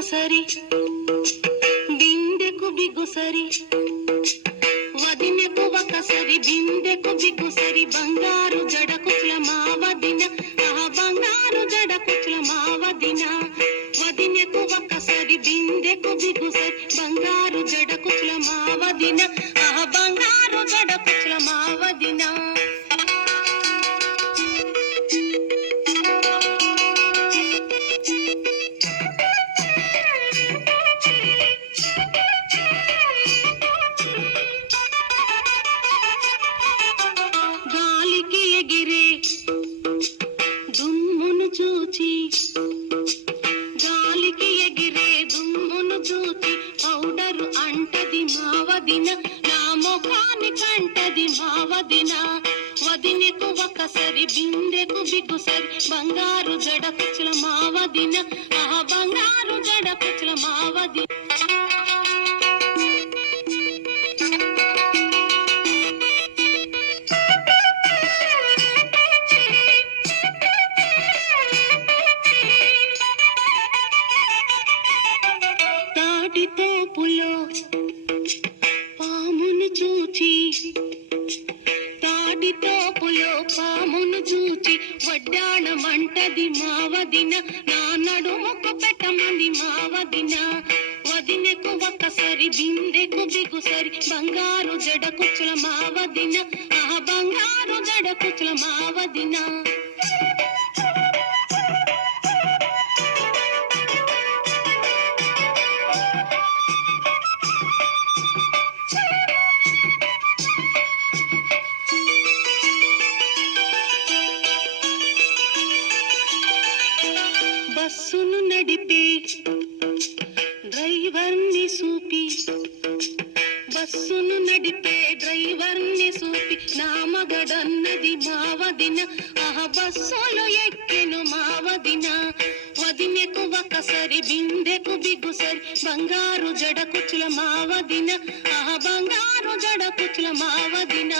ఒకసరి బిందెకు బిగుసరి వదినకు ఒకసరి బిందెకు బిగుసరి బంగారు జడ కుచ్ల మా వదిన బంగారు జడ కుచ్ల మా వదిన వదినకు ఒకసరి బిందెకు బిగుసరి బంగారు జడ కుచ్ల మా వదిన బంగారు జడ కుచ్ల మా వదిన గాలికి ఎగిరే దుమ్మును చూచి పౌడరు అంటది మా వదిన నా మొఖాని కంటది మా వదిన వదినకు ఒకసరి బిందెకు బిగుసరి బంగారు జడ కుచ్ల మా వదిన బంగారు జడ కుచ్ల మా వదిన తోపులో పామును చూచి తాటి తోపులో పామును చూచి వడ్డాణమంటది మా వదిన నా నడుముకు పెట్టమంది మా వదిన వదినకు ఒకసరి బిందెకు బిగుసరి బంగారు జడ కుచ్ల మా వదిన బంగారు జడ కుచ్ల మా వదిన బస్సును నడిపే డ్రైవర్ని సూపి బస్సును నడిపే డ్రైవర్ని సూపి నా మగడన్నది మా వదిన బస్సులో ఎక్కెను మా వదిన వదినకు ఒకసరి బిందెకు బిగుసరి బంగారు జడ కుచ్ల మా వదిన బంగారు జడ కుచ్ల మా వదిన